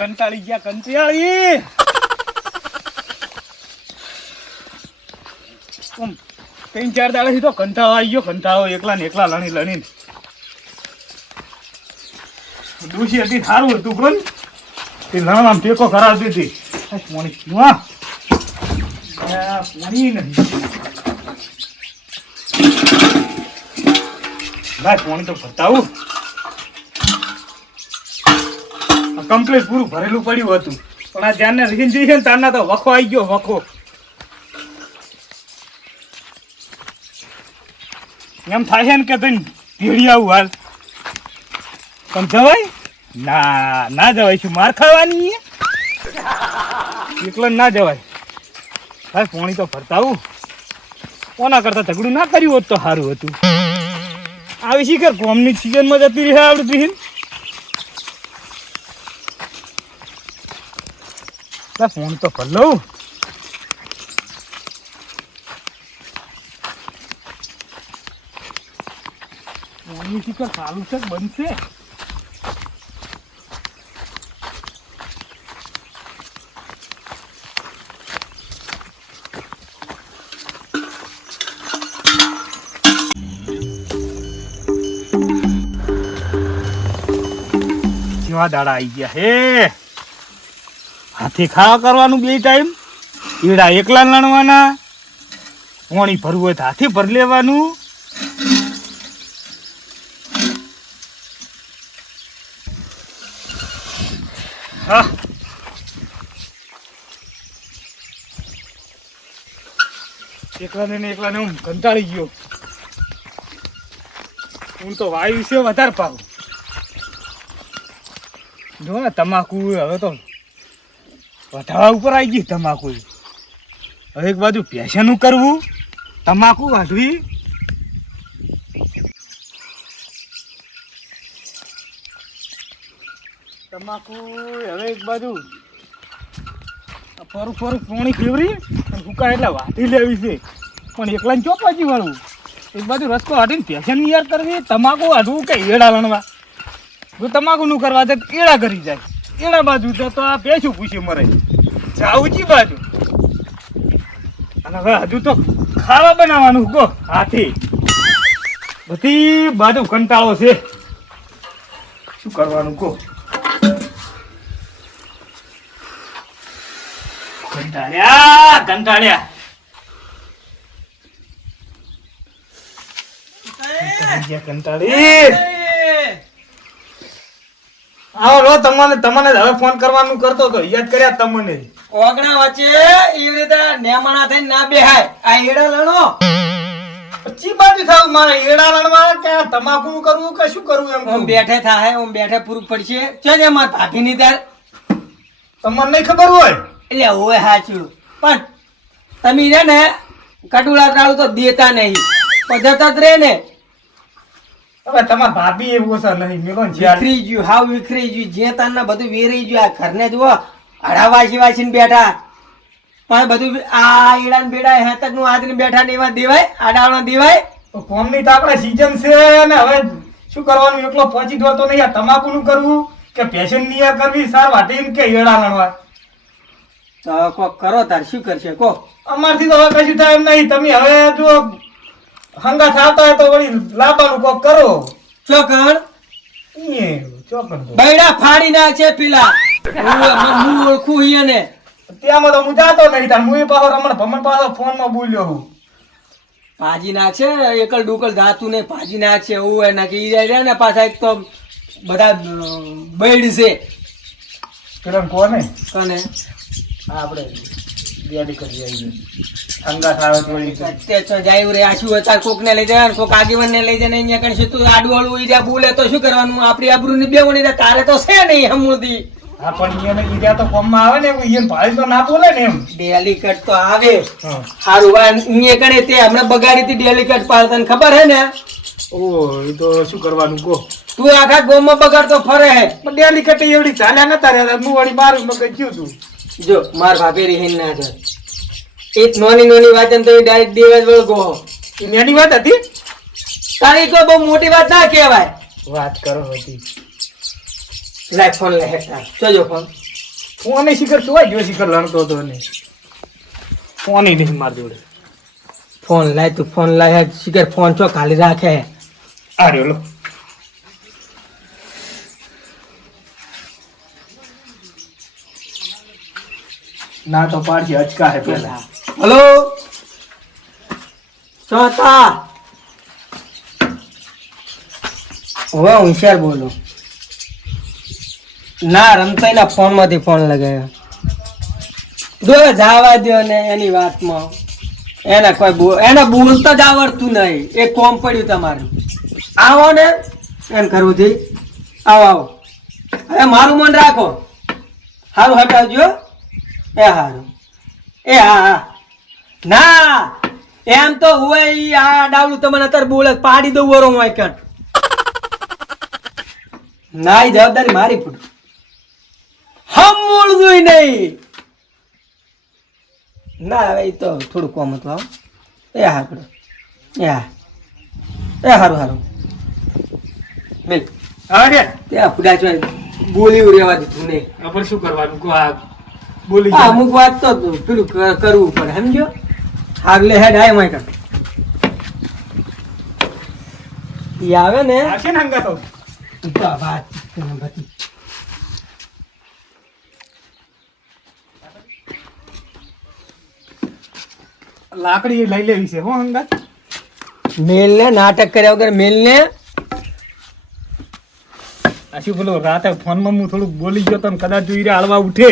કંટાળી ગયા કંટાળી. ત્રણ ચાર દાડાથી તો કંટાળો આવી ગયો. કંટાળો એકલા ને એકલા લણી લણીને. ડોશી હતી સારું હતું કોણ તે લણવામાં ટેકો કરાવતી હતી. પાણી પીવા પાણી નહીં ભાઈ. પાણી તો ભરતાવું કમ્પ્લીટ પૂરું ભરેલું પડ્યું હતું પણ આ ધ્યાન રહીને જઈએ ને તારના તો વખો આવી ગયો. વખો એમ થાય છે ને કે તને ભેડી આવું હાલ પણ જવાય ના ના જવાય. શું માર ખાવાની એકલો ના જવાય ભાઈ. પાણી તો ભરતાવું કોના કરતા ઝઘડું ના કર્યું હોત તો સારું હતું. આવી શીખર કોમની સિઝનમાં જતી રહે આવડતી ફોન તો ભર લઉં. ફોનની શીખર સારું છે બનશે. કેવા દાડા આવી ગયા હે. હાથે ખાવા કરવાનું બે ટાઈમ. એડા એકલા લણવાના. પાણી ભરવું હોય તો હાથે ભર લેવાનું. હા એકલા ને હું કંટાળી ગયો. હું તો વાયુ વિશે વધારે પાવું. જો ને તમાકુ હવે તો વઢાવા ઉપર આવી ગઈ. તમાકુ હવે એક બાજુ પેશનનું કરવું. તમાકુ વાઢવી. તમાકુ હવે એક બાજુ ફરું પોણી ફેવરી ફૂકા એટલે વાટી લેવી છે. પણ એકલાને ચોપાજી વાળું. એક બાજુ રસ્તો વાટીને પેશન યાર કરવી. તમાકુ વાઢવું કે એડા લણવા. જો તમાકુ નું કરવા તો એડા કરી જાય. એડા બાજુ તો આ પેશું પૂછી મરે. જાવું જી બાજુ. અને હવે હજુ તો ખાવા બનાવવાનું કહો હાથી. બધી બાજુ કંટાળો છે. શું કરવાનું કહો. કંટાળ્યા કંટાળી. આવો લો તમને હવે ફોન કરવાનું કરતો તો યાદ કર્યા તમને. ઓગણા વચ્ચે એવી રીતે નેમાણા થઈને ના બેહાય. આ એડા લણો પછી બાજુ થાવ મારે એડા લણવા કે તમાકુ કરવું કે શું કરવું એમ ઓમ બેઠે થાય. ઓમ બેઠે પૂરું પડશે. ચલ એમાં ભાભી ની તાર તમને નહીં ખબર હોય એટલે હોય સાચું. પણ તમે રે ને કટુડા તાળું તો દેતા નહીં. પધતા જ રે ને. હવે તમાર ભાભી એવું છે નહીં મેલો વિખરી ગયું. હાવ વિખરી ગયું. જે તારના બધું વેરી ગયું. આ ઘરને જુઓ અઢાવાસી વાસીને બેઠા. પણ બધું આ ઈડા ને બેડા હેતક નું આદરી બેઠા ને એવા દેવાય. આડાવડો દેવાય. કોમની તો આપણે સીઝન છે ને હવે શું કરવાનું. એકલો પહોંચી દોડતો નહીં. આ તમાકુ નું કરવું કે પેશન ની કરવી સાર વાટીને કે એડા લણવા. તો કોક કરો તાર શું કરશે કો. અમારથી તો હવે કશું થાય એમ નહીં. તમે હવે જો હંગા થતા હોય તો વળી લાવવાનું કોક કરો. ચોકણ ચોકન બૈડા ફાડી નાખે પેલા. હું ઓળખું ને ત્યાંમાં તો હું જાતો નહીં. તાર હું પાછો રમણ ભમણ પાછો ફોન માં બોલ્યો હું. ભાજી નાખશે એકલ ડુકલ ધાતું ને ભાજી નાખશે. એવું હોય નાખી જાય ને પાછા એક તો બધા બૈડ છે. પેલા કોને કને આપણે બિયાડી કરી આવી હંગા થાવે થોડી તે તો જાય રે. આ શું હતા કોક ને લઈ જાય કોક આગેવાન ને લઈ જાય. અહીંયા કણ તું આડું હળવું ઈજા બોલે તો શું કરવાનું. આપણી આબરૂ ની બેવણી તારે તો છે નહીં હમુદી. હા પણ એને ઈજા તો કોમમાં આવે ને એને ભાઈ તો ના બોલે ને એમ. ડેલિકેટ તો આવે સારું. અહીંયા કણે તે હમણાં બગાડી હતી ડેલિકેટ પાડતા ખબર હે ને. ઓ એ તો શું કરવાનું કહો. તું આખા ગોમમાં બગાડતો ફરે હે. પણ ડેલિકેટ એવડી ચાલ્યા નતા રહ્યા. હું વળી મારું મગજ ગયું તું. જો માર ભાભી રહી ના કર. એક નાની વાત તો ડાયરેક્ટ દેવાજ વળગો. એની વાત હતી. તારી તો બહુ મોટી વાત ના કહેવાય. વાત કરો હતી. લાય ફોન લે હેઠા જોજો ફોન. ફોને શિખર જોવાય ગયો શિખર લણતો હતો ને ફોન નહીં માર જોડે. ફોન લાય તું ફોન લાય શિખર ફોન ચો ખાલી રાખે આ રહ્યો લો. ના તો પાડશે અચકા હે પેલા. હલો ચોથા હવે હોશિયાર બોલો. ના રમતાઈના ફોન માંથી ફોન લગાવ્યો. જો જવા દો ને એની વાતમાં એને કોઈ એને બોલતા જ આવડતું નહીં. એ કોમ પડ્યું તમારું. આવો ને એમ કરવું થી આવો આવો. હવે મારું મન રાખો. સારું હટાવજો. એ સારું એ હા હા ના એમ તો હોય ઈ આ ડાવલું તમને અત્યારે બોલે પાડી દઉં વરો હું કણ ના ઈ જવાબદારી મારી ફૂટ હમ મૂળવું નહીં ના હવે ઈ તો થોડું કોમ હતું આવો એ હા પડો એ હા એ સારું સારું મિલ અરે ત્યાં ફૂડા છો બોલી રહેવા દીધું નહીં આપણે શું કરવાનું કો આ બોલી હા અમુક વાત તો પેલું કરવું પડે સમજો આગલે હેડ આય માય કર ઈ આવે ને આવશે ને હંગા તો તો વાત બતી લાકડી લઈ લેવી છે હો હંગા. મેલ ને નાટક કર્યા વગર મેલ ને આશી પેલો રાતે ફોનમાં હું થોડુંક બોલી ગયો તો ને કદાચ જો ઈરે હાલવા ઉઠે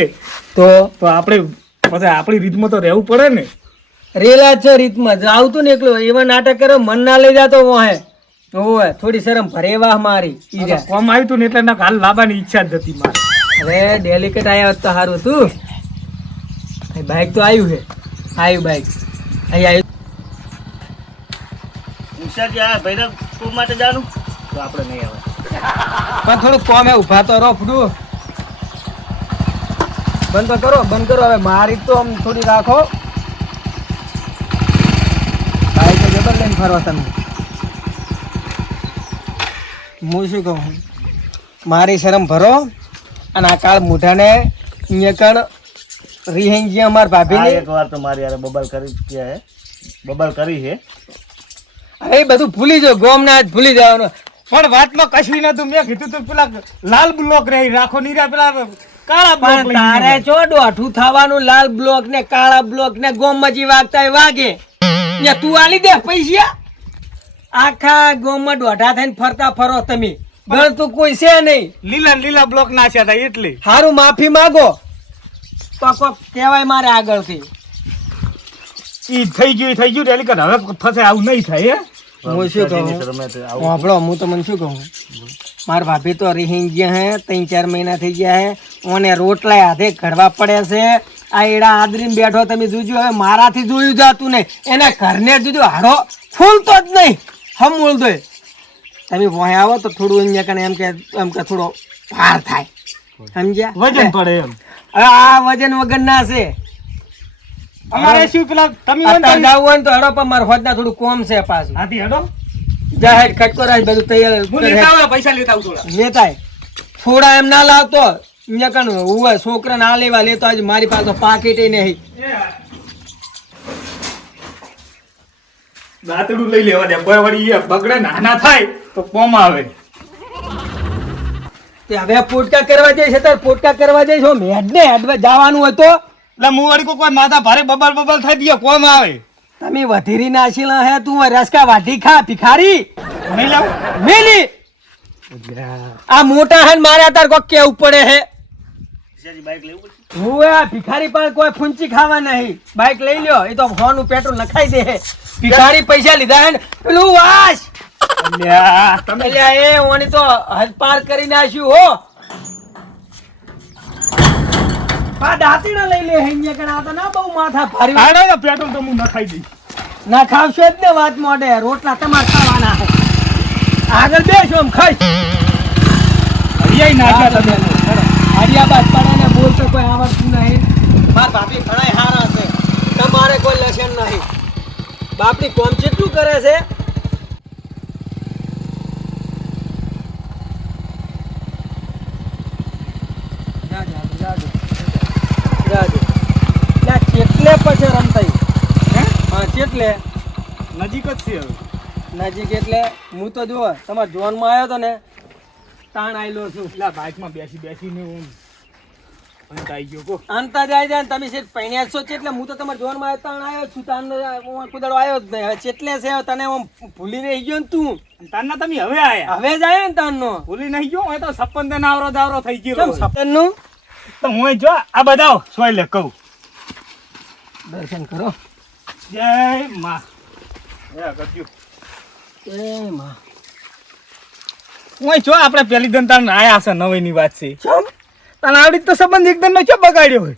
તો આપણે પછી આપણી રીતમાં તો રહેવું પડે ને. રેલા છો રીતમાં આવતું ને એકલો એવા નાટક કર્યો મન ના લઈ જાતો વહે ઓય થોડી શરમ ભરેવા મારી ઈ આ તો કોમ આવ્યું હતું ને એટલે ના હાલ લાવવાની ઈચ્છા જ હતી મારે. અરે ડેલિકેટ આયા હોત તો સારું હતું. બાઈક તો આવ્યું છે આવ્યું બાઈક અહીં આવ્યું ભાઈ કોમ માટે જાનું તો આપણે નહીં આવે પણ થોડું કોમ હે ઉભા તો રહો ફૂડું બંધ તો કરો બંધ કરો હવે મારી તો આમ થોડી રાખો બાઈક તો જબર લઈને ફરવા તમે હું શું કહું મારી શરમ ભરો અને આ કાળ મોઢાને અહીંયા કણ રીહેંગી અમાર ભાભીને એક વાર તો મારી યાર બબલ કરી ચૂક્યા હે બબલ કરી છે હવે એ બધું ભૂલી જાઓ ગોમના જ ભૂલી જવાનું પણ વાતમાં કશું નતું. મેં કીધું તું પેલા લાલ બ્લોક રહી રાખો નીરા પેલા કાળા બ્લોક પણ તારે ચો દોઢું થવાનું લાલ બ્લોક ને કાળા બ્લોક ને ગોમમાં જી વાગતા હોય વાગે ને તું આલી દે પૈસા આખા ગોમમાં દોઢા થઈને ફરતા ફરો તમે ગણતું કોઈ છે નહીં લીલા લીલા બ્લોક નાખ્યા હતા એટલે હારું માફી માંગો તો કોક કહેવાય મારે આગળથી ઈ થઈ ગયું ડેલિકેટ હવે ફસે આવું નહીં થાય હે. હું શું કહું વાપડો હું તો મને શું કહું મારા ભાભી તો રીહિંગ ગયા હે 3-4 મહિના થઈ ગયા હે ઓને રોટલા હાથે ઘડવા પડે છે આ એડા આદરીને બેઠો તમે જોજો હવે મારાથી જોયું જાતું નહીં એના ઘરને જોજો હારો ફૂલતો જ નહીં હમ બોલતો તમે વહે આવો તો થોડું અહીંયા કને એમ કે થોડો ભાર થાય સમજ્યા વજન પડે એમ. આ વજન વગર ના છે અમારે શું પેલા તમે અત્યારે જાવું હોય ને તો હડો પણ મારા હોદના થોડું કોમ છે પાછું હાથી હેડો જાહેર ખટકો રાખ બધું તૈયાર હું લેતા આવું પૈસા લેતા આવું થોડા. લેતાય થોડા એમ ના લાવતો અહીંયા કણ હોય છોકરા ના લેવા લેતો આજે મારી પાસે પાકીટ નહીં દાંતડું લઈ લેવા દે કોઈ વળી એ બગડે નાના થાય તો કોમ આવે. તે હવે પોટકા કરવા જઈશ તાર પોટકા કરવા જઈશ મેડ ને હેડવા જવાનું હોય તો એટલે હું વળી કોઈ માથા ભારે બબલ થઈ ગયો કોમ આવે. તમે વધીરી નાશીલા હે તું રસકા વાઢી ખા ભિખારી નહીં લાવ મેલી આ મોટા હે મારે તાર કોક કેવું પડે હે બાઈક લેવું પડશે હું આ ભિખારી પણ કોઈ ફૂંચી ખાવા નહીં બાઈક લઈ લ્યો એ તો ફોન પેટ્રોલ નખાઈ દે ભિખારી પૈસા લીધા હે ને પેલું વાસ તમે અલ્યા એ ઓની તો હદ પાર કરી નાખ્યું હો આ દાંતીડા લઈ લે અહીંયા કણ આ તો ના બહુ માથા ભારી આડો ને પેટ્રોલ તો હું નખાઈ દઈશ. ના ખાવશો જ ને વાત મોઢે રોટલા તમારે ખાવાના છે આગળ બેસો આમ ખાઈ હરિયાઈ નાખ્યા તમે. હરિયા બાદ પડે ને બોલતો કોઈ આવડતું નહીં મારા બાપી ઘણા હારા છે તમારે કોઈ લક્ષણ નહીં બાપની કોમ કેટલું કરે છે જા જા જા બરાબર છે રમતાઈ. હે હા ચેટલે નજીક જ છે હવે. નજીક એટલે હું તો જો તમારા જોનમાં આવ્યો તો ને તાણ આયલો છું. એટલે બાઇકમાં બેસીને હું અંત આવી ગયો કો. અંતા જાય જાય ને તમે શેઠ પૈણ્યા છો એટલે હું તો તમારા જોનમાં આવ્યો તાણ આવ્યો છું. તાણ કુદાડો આવ્યો જ નહીં. હવે ચેટલે છે તને આમ ભૂલી રહી ગયો ને તું. તારના તમે હવે આયા હવે જ આવ્યો ને તાણનો. ભૂલી નહીં ગયો હોય તો સપન દે નાવરો દાવરો થઈ ગયો કેમ સપનનું તો હું જો આ બધાઓ સોય લે કહું. દર્શન કરો. જય માં એ કરજો. એ માં હું જો આપણે પેલી દન તાર આયા છે નવીની વાત છે. ચમ તાર આવડી તો સંબંધ એકદમ નો ચો બગાડ્યો હોય.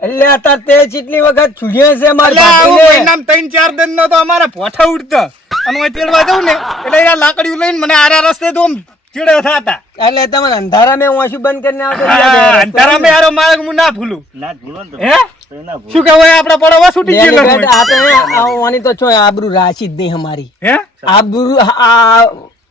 એટલે અત્યારે તે જેટલી વખત છૂટ્યો છે મારા એટલે આવું ભાભીને. મહિનામાં 3-4 દિન નો તો અમારા પોઠા ઉડતા અને હું તેડવા જાઉં ને એટલે આ લાકડીઓ લઈને મને આરા રસ્તે તો આમ ચીડે થતા. એટલે તમારે અંધારા મેં વાંસુ બંધ કરીને આવતો અંધારામાં યારો માર્ગ હું ના ભૂલું. ના જ ભૂલો ને તો. હે તો ના ભૂલો. શું કહેવાય આપડા પડવા છૂટી ગયેલો ડેલિકેટ હોય. આ તો આવવાની તો છો આબરૂ રાશી જ નહીં અમારી. હે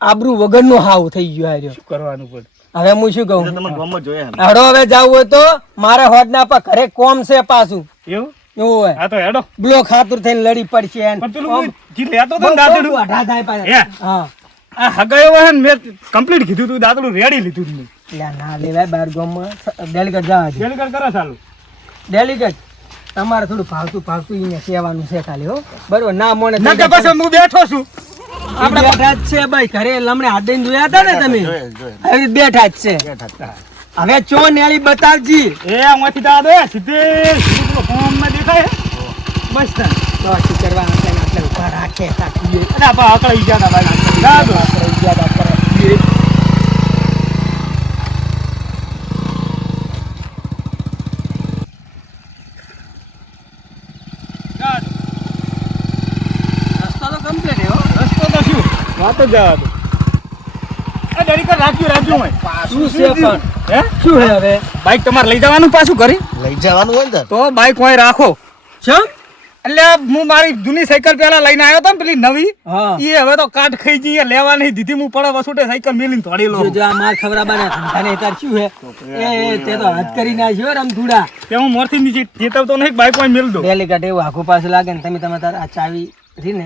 આબરૂ વગરનો હાવ થઈ ગયો હાર્યો. શું કરવાનું પડે. હવે હું શું તો કહું તમે ગામમાં જોયા હે. હડો હવે જવું હોય તો મારે હોદના પર ઘરે કોમ છે પાછું એવું એવું હોય હા તો હેડો. બ્લોક ખાતુર થઈને લડી પડશે એને. પણ પેલું હું જી લેતો તો ને દાદડું. અઢા થાય પાછા. હે? હા આ હગાયો હોય ને મેં કમ્પ્લીટ કીધું તું દાદડું રેડી લીધું તું મેં. એટલે ના લેવાય બાર ગામમાં ડેલિકેટ જવા દે. ડેલિકેટ કરો ચાલુ. ડેલિકેટ તમારે થોડું ભાવતું અહીંયા સેવાનું છે ખાલી હો બરોબર ના મોને ના કે પછી હું બેઠો છું. આપણે બેઠા જ છે ભાઈ ઘરે લમણે હાથ દઈને જોયા હતા ને તમે જોયા. હવે બેઠા જ છે. હવે ચો નેળી બતાવજી. એ આમાંથી દાદો સીધે સીધું ફોર્મમાં દેખાય હે? બસ તાન. તો શું કરવા આટલે ઉભા રાખે કાકીએ. અરે આપા અકળાઈ ગયા તા ભાઈ. દાદો આપણે ગયા તા પર. દાદો. રસ્તો તો કમ્પ્લીટ હો. રસ્તો તો શું વાત જ જવા દો. આ ડેલિકેટ રાખ્યું હોય. શું છે પણ હે શું હે હવે બાઈક તમારે લઈ જવાનું પાછું કરી લઈ જવાનું હોય ને તો બાઈક હોય રાખો. ચમ એટલે હું મારી જૂની સાયકલ પેલા લઈને આવ્યો હતો ને પેલી નવી હા એ હવે તો કાટ ખાઈ જઈએ લેવા નહીં દીધી. હું પડે વસુટે સાયકલ મેલીને તોડેલો. જો આ માર ખબરાબાના ધંધાને તાર શું હે એ તે તો હાથ કરી નાખ્યો રમથુડા. તે હું મોરથી નીચે ચેતવતો નહીં બાઈક હોય મેલ દો. ડેલિકેટ એવું આખું પાછું લાગે ને તમે તમારે આ ચાવી રી ને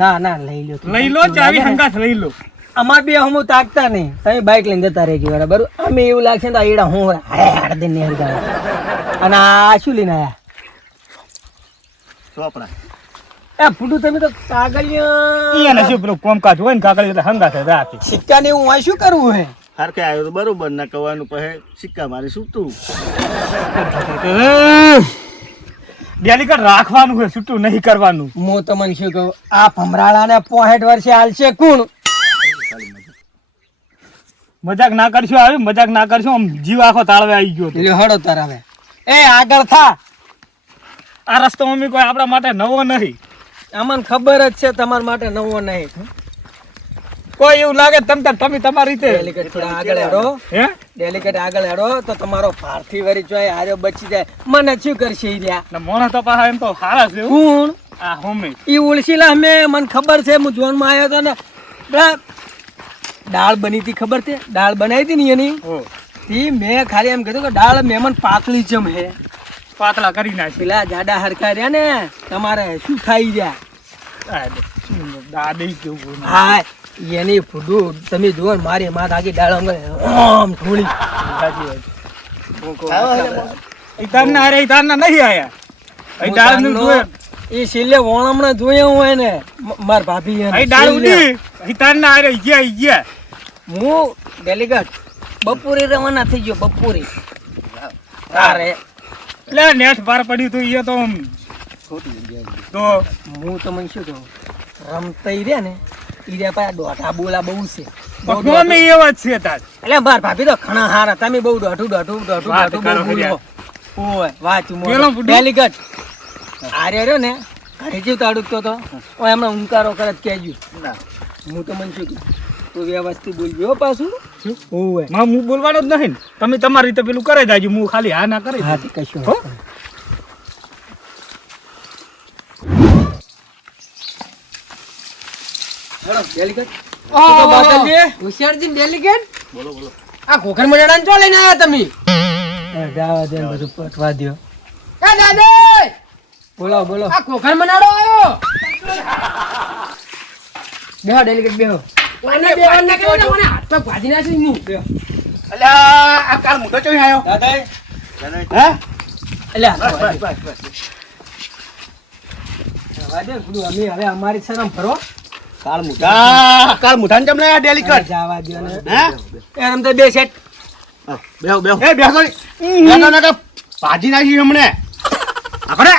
ના લઈ લો તમે. લઈ લો ચાવી હંગાથ લઈ લો. અમાર બે હમું તાકતા નહીં તમે બાઇક લઈને જતા રહેજો બરાબર. અમે એવું લાગશે ને તો એડા હું હાડ દઈને હરગાવે. અને આ શું લઈને આયા ચોપડા. એ ફૂટું તમે તો કાગળિયા એને શું પેલું કોમકાજ હોય ને કાકડી એટલે હંગાથ રાખે. સિક્કા ને એવું આ શું કરવું હે હારકે આવ્યો તો બરોબર ના કહેવાનું પછી સિક્કા મારી છૂટું. ડેલિકેટ રાખવાનું હોય છૂટું નહીં કરવાનું. હું તમને શું કહું આ ભમરાળાને 65 વર્ષે હાલશે કોણ. મજાક ના કરશો આવી મજાક ના કરશો આમ જીવ આખો તાળવે આવી ગયો હતો. એટલે હળો તરાવે એ આગળ થા. આ રસ્તો મમ્મી કોઈ આપણા માટે નવો નહીં. અમને ખબર જ છે તમારા માટે નવો નહીં. કોઈ એવું લાગે તમે તમારી રીતે ડેલિકેટ થોડા આગળ હેડો. હે ડેલિકેટ આગળ હેડો તો તમારો પાર્થિવ વરી જોઈ હાર્યો બચી જાય. મને શું કરશે ઈ રહ્યા ને મોણા તો પાછા એમ તો હારા છે. કોણ આ હોમી ઈ ઉલસીલા અમે મને ખબર છે હું જોનમાં આવ્યો હતો ને દાળ બની હતી ખબર છે દાળ બનાવી હતી ને એની ઓ ઈ મેં ખાલી એમ કીધું કે દાળ મહેમાન પાતળી જમ હે પાતળા કરી નાખી. પેલા જાડા હરખા રહ્યા ને તમારે શું ખાઈ ગયા દાદી કેવું હા એની ફૂડું તમે જુઓ ને મારી માથ આખી દાળ આમ ઢોળી તારના નહીં આયા. અહીં દાળ નું જોયે. એ છેલ્લે વણમણા જોયા હોય ને માર ભાભી એને અહીં દાળ છેલ્લે. ઉડી. અહીં તારના આરે ગયા. હું ડેલિકેટ બપોરે રવાના થઈ ગયો બપોરે તારે એટલે નેટ પાર પડ્યું તું એ તો આમ. તો હું તમને શું કહું રમતઈ રે ને ઈ રે પાછા દોઢા બોલા બહુ છે બહુ પણ મમ્મી એવા જ છે તાર. એટલે માર ભાભી તો ઘણા હારા તમે બહુ દોઢું વાત બહુ કરો બોલો ઓય વાત પેલો ફૂડું? ડેલિકેટ આરે રહ્યો ને ઘરે જેવું તાડુકતો તો ઓય હમણાં ઊંકારો કરત કહેજો ના હું તો મને શું કહું તું વ્યવસ્થિત બોલજો પાછું શું? ઓય માં હું બોલવાનો જ નહીં ને. તમે તમારી રીતે પેલું કરે જાજો. હું ખાલી હા ના કરી હા તે કશું હો? હેલો ડેલિકેટ હોશિયારજી ડેલિકેટ બોલો આ ખોખર મજાડાને ચો લઈને આયા તમે જાવા દે ને બધું પટવા દ્યો એ દાદા બોલો બોલો. આ કોકણ મનાડો આયો બેહો ડેલિકેટ બેહો ઓને બેહો ના કે મને હાથ પગ ભાજી નાખી ની બેહો અલ્યા આ કાલ મોટો ચોઈ આવ્યો દાદા હે અલ્યા વાદે ગુરુ અમે હવે અમારી શરમ ભરો. કાલ મુઠાન જમ લે ડેલી કટ જવા દ્યો ને. હે એમ તો બે સેટ બેહો બેહો એ બેહો ના ભાજી નાખી હમણે આખડે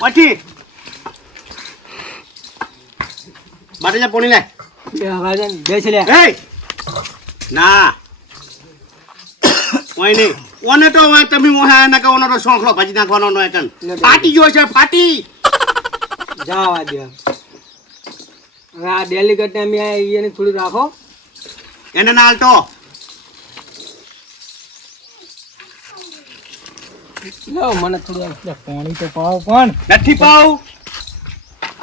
પછી બાટે જા પોણી લે બે વાદે બે છે લે. એ ના કોઈ નહીં ઓને તો તમે ઓહા ના કે ઓનો તો શોખલો ભાજી નાખવાનો નો એકન ફાટી ગયો છે ફાટી જવા દ્યો. હવે આ ડેલિકેટ ને અમે એને થોડું રાખો. એને ના હાલતો લો મને થોડું પાણી તો પાવ પણ નથી પાવ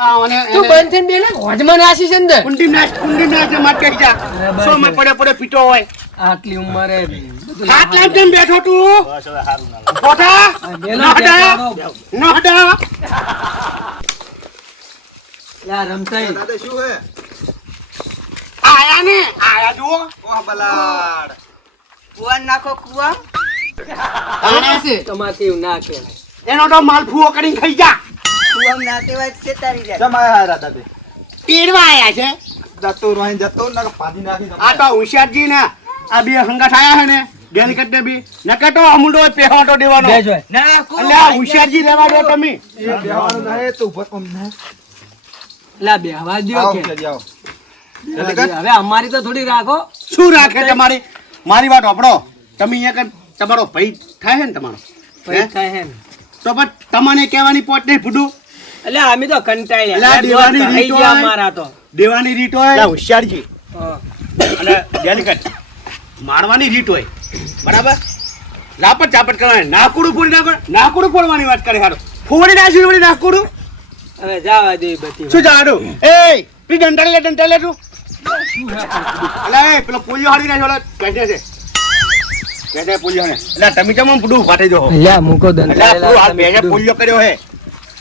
આ ઓને તું બંધ થઈને બેલે હોજમાં નાસી છે અંદર કુંડી નાખ માટકે જા સો મે પડે પીટો હોય આટલી ઉંમરે બધું હાથ લાગ જેમ બેઠો તું કોઠા નહડા નહડા યાર રમતાઈ આયા ને આયા જુઓ આને છે તમારથી એવું ના કહેવાય. એનો તો માલ ફૂઓ કરીને ખાઈ જા તીડવા આયા છે આ તો હોશિયારજી ને આ બે હંગા થાયા છે ને ડેલિકેટ ને બી નકે તો અમુડો પહેવાટો દેવાનો બેજો. એટલે આ હોશિયારજી રહેવા દો તમે લા બે હવા દ્યો કે હવે અમારી તો થોડી રાખો. શું રાખે તમારી મારી વાત ઓપડો તમે અહીંયા કઈ તમારો ભાઈ થાય છે ને તમારો પછી થાય હે ને. તો પણ તમને કહેવાની પોટ નહીં ફૂટું એટલે અમે તો કંટાળ્યા. અલા, દેવાની થઈ રીત ગયા હોય. અમારા તો. દેવાની રીત હોય હોશિયારજી હા. અને ડેલિકેટ મારવાની રીત હોય બરાબર લાપટ ચાપટ કરવાની નાકુડું ફોડી નાકુડું ફોડવાની વાત કરે હારો ફોડી નાખી વળી નાકુડું હવે જવા દે બધી શું જાડું એ પી ડંટા લે તું અલા એ પેલો પોલિયો હાડી નાખ્યો ઓલા કહે છે પોલિયો ને એટલે તમે કેમ આમ પૂડું ફાટે જો લ્યા મૂકો એટલે આ પૂરો હાથ બે પોલિયો કર્યો હે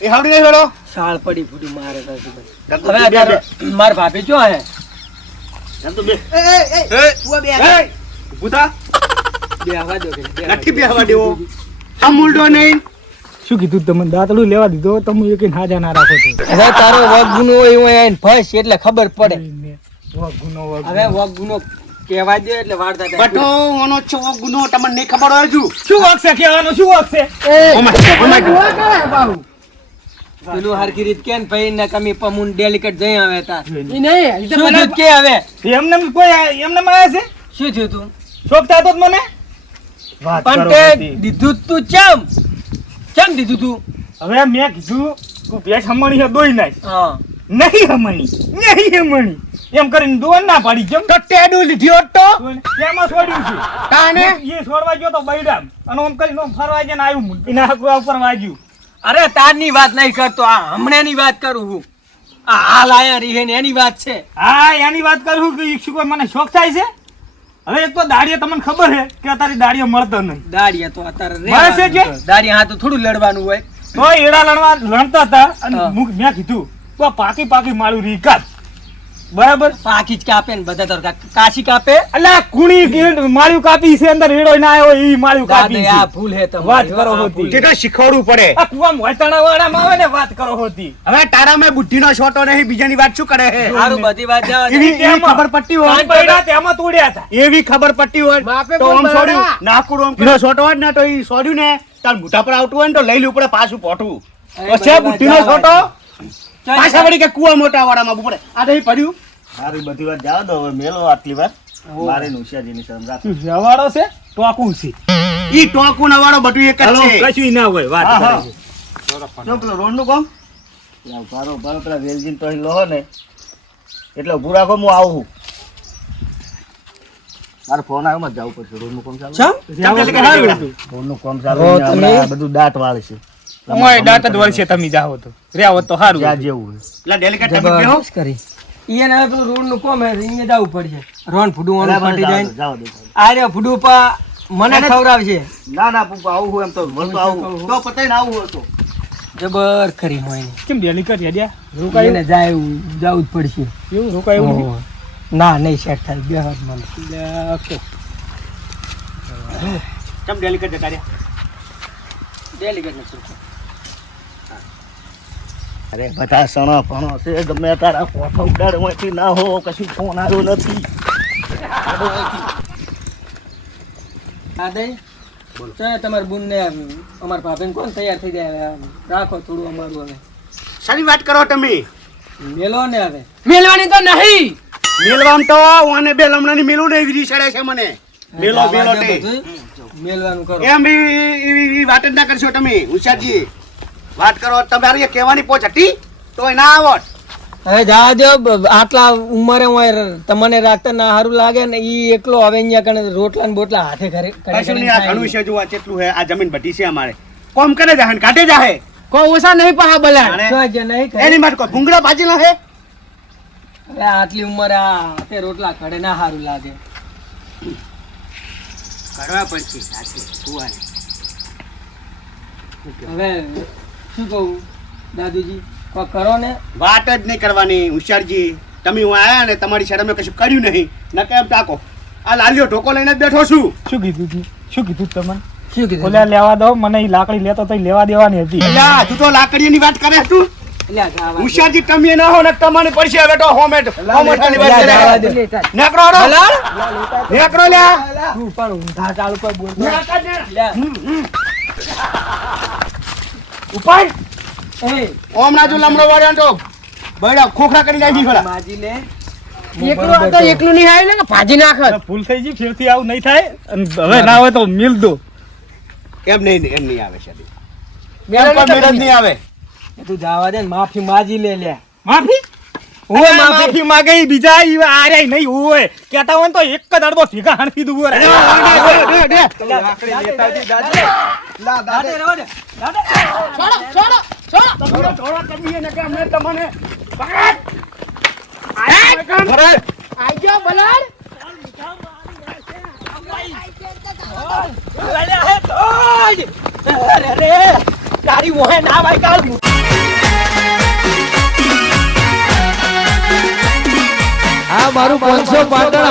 એ હાડી નાખ્યો સાળ પડી ફૂટી મારે તો. હવે હવે અત્યારે માર ભાભી ચો હે એમ તો બે એ ઊભું થા. બે હવા દો કે બે નથી બેહવા દેવો આ મુલડો નહીં શું કીધું તમે દાંતડું લેવા દીધો તમે એક હાજા ના રાખો તો હવે તારો વગ ગુનો હોય હું આઈને ફસ એટલે ખબર પડે. ગુનો હવે વગ ગુનો કહેવા દે એટલે વાર્તા થાય. બટો ઓનો છો ગુનો તમને નહીં ખબર હોય જુ શું વાગશે કહેવાનું શું વાગશે પેલું હરખી રીત કેન ભાઈ ને કમી પમુન ડેલિકેટ જઈ આવે તાર ઈ નહીં ઈ તો શું મને થયું કે હવે એમને કોઈ એમને આવ્યા છે શું થયું તું શોખ થતો જ મને વાત પણ કરો તે હતી. દીધું તું ચમ દીધું તું હવે મેં કીધું તું ભેંસ હમણી છે દોઈ નાખ હા નહીં હમણી એમ કરીને દોન ના પાડી જેમ તો ટેડું લીધી હોત તો તેમાં છોડ્યું છે તાને એ છોડવા ગયો તો બૈરામ અને આમ કરીને આમ ફરવા જઈને આવ્યું એના હકવા ઉપર વાગ્યું અરે તારની વાત નહીં કરતો આ હમણાંની વાત કરું હું આ હાલ આયા રહી હે ને એની વાત છે હા એની વાત કરું કે ઈચ્છું કોઈ મને શોખ થાય છે હવે એક તો દાડીએ તમને ખબર છે કે અત્યારે દાડીએ મળતો નહીં દાડિયા તો અત્યારે મળે છે કે? દાડિયા હા તો થોડું લડવાનું હોય તો એડા લણતા હતા અને હા. મેં કીધું તો પાકી મારું રીકાત બરાબર પાકી જ કાપે ને બધા તો કાશી કાપે અલ્યા કુણી માળ્યું કાપી છે અંદર એડો ના આવ્યો ઈ માળ્યું કાપી દાદા, આ છે ભૂલ હે તમારી. વાત કરો આ હોતી. ભૂલ. કેટલા શીખવાડવું પડે આ કુવામાં વાતણા વાળામાં આવે ને વાત કરો હોતી હવે તારા મેં બુદ્ધિનો છોટો નહીં બીજાની વાત શું કરે હે સારું બધી વાત જવા દે. એવી ખબર પડતી હોય પાંચ પૈડા તેમાં તોડ્યા હતા એવી ખબર પડતી હોય બાપે તો બોલ આમ છોડ્યું બરાડા. નાકુડું આમ કીધો છોટો હોય ને તો એ છોડ્યું ને તાર મોઢા પર આવતું હોય ને તો લઈ લેવું પડે પાછું પોઠું અરે પછી બધી વાત બુદ્ધિનો જવા છોટો ચાલ, પાછા વળી કે કુવા મોટા વાળામાં પડે આ નહીં પડ્યું સારી બધી વાત જાવ દો હવે મેલો આટલી વાત મારે હોશિયારીની શરમ રાખો. શું જવાડો છે ટોકું છે ઈ ટોકું નવાળો બધું એક જ હાલો, છે કશું ના હોય વાત હા, કરે હા. છે. જો પેલો રોડનું કામ યાર ભારો ભારો પેલા વેલજીન તો અહીં લોહો ને એટલે ઊભું રાખો હું આવું મારે ફોન આવ્યો માં જવું પડશે રોડનું કામ ચાલુ ચમ? એટલે કે હારું હતું. રોડનું કામ ચાલુ હો, ને તમે- હમણાં બધું દાંત વાળે છે અમારે દાંત જ વળશે તમે જાઓ તો રહ્યા હોત તો સારું જ્યાં જેવું હોય એટલે ડેલિકેટ તમે કહો જબરદસ્ત કરી ઈ એને હવે પેલું રોડ નું કોમ હે એને જવું પડશે રોન ફૂડું ઓન બરાબર, ફાટી જાય જાઓ દો, જાઓ દો. આ રે ફૂડું પા મને ખવડાવશે ના ના પપ્પા આવું હોય એમ તો વળતો આવું તો પતાઈ ને આવું હોય તો જબર ખરી હોય ને કેમ ડેલી કરી હેડ્યા રોકાય એને જાય જવું જ પડશે એવું રોકાય એવું નહીં? ઓહો. ના નહીં સેટ થાય બે હાથ મને એટલે તો ચમ ડેલિકેટ જતા રહ્યા ડેલિકેટ નથી અરે બધા સણો ફણો છે ગમે તારા ફોટો ઉડાડવાથી ના હો કશું ફોન આવ્યો નથી હા દઈ ચાલો તમારી બુન ને અમારા ભાભીને કોણ તૈયાર થઈ જાય હવે રાખો થોડું અમારું હવે શાની વાત કરો તમે મેલો ને હવે મેલવાની તો નહીં. મેલવામ તો ઓને બે લમણાની મેલું ને એવી રીસાડે છે મને મેલો મેલો તે બધું મેલવાનું કરો એમ ઈ વાત જ ના કરશો તમે હુશારજી વાત કરો તમારી કહેવાની પોચ હતી તોય ના આવત હવે જા દો આટલા ઉંમરે હું તમને રાખતા ના સારું લાગે ને ઈ એકલો હવે અહીંયા કણે રોટલા ને બોટલા હાથે ઘરે કશું નહીં આ ઘણું છે જો આ કેટલું હે આ જમીન ભટી છે અમારે કોમ કરે જાહે ને કાઢે જાહે કોઈ ઓછા નહીં પહા બલાડ. એની માટે કોઈ ભૂંગળા ભાજી હે હવે આટલી ઉંમરે આ હાથે રોટલા ઘડે ના સારું લાગે કરવા પડશે સાચી સુવાને હવે શું કહું દાદુજી કોઈ કરો ને વાત જ નહીં કરવાની હુશારજી તમે હું આયા ને તમારી શાળા મેં કશું કર્યું નહીં ન કેમ ટાકો આ લાલીઓ ઢોકો લઈને જ બેઠો છું શું કીધું તું શું કીધું તમને શું કીધું ઓલા લેવા દો મને ઈ લાકડી લેતો તો ઈ લેવા દેવાની હતી અલ્યા તું તો લાકડીની વાત કરે તું એટલે જાવા દે. હુશારજી તમે ના હો ને તમારે પડશે હવે તો હોમેઠાની વાત એટલે જાવા કરે દે. નેકરો રો નેકરો લ્યા તું પણ ઊંધા ચાલુ કોઈ બોલતો ઉપાય એ ઓમ નાજુ લમડો વાળ્યો તો બડા ખોખરા કરી નાખી ફળા માજી લે એકલું આ તો એકલું નહીં આવ્યું ને કે ભાજી નાખત. ભૂલ થઈ ગઈ ફેરથી આવું નહીં થાય અને હવે ના હોય તો મિલ દો એમ નહીં આવે શાદી મેલવાની તો મેળ જ નહીં આવે તું જાવા દે ને માફી માજી લે લે માફી ઓય ઓય માફી માગે ઈ બીજા ઈ આરે નહીં હોય કેતા હોય ને તો એક જ અડબો ભેગા હાણફી દઉં રે દાદે રહો દે દાદે છોડો છોડો છોડો. થોડા તમે એને કે અમે તમને પકડ આઈ ગયો બલાડ. તારી મોહે ના ભાઈ કાલ આ મારું 500 પાટણ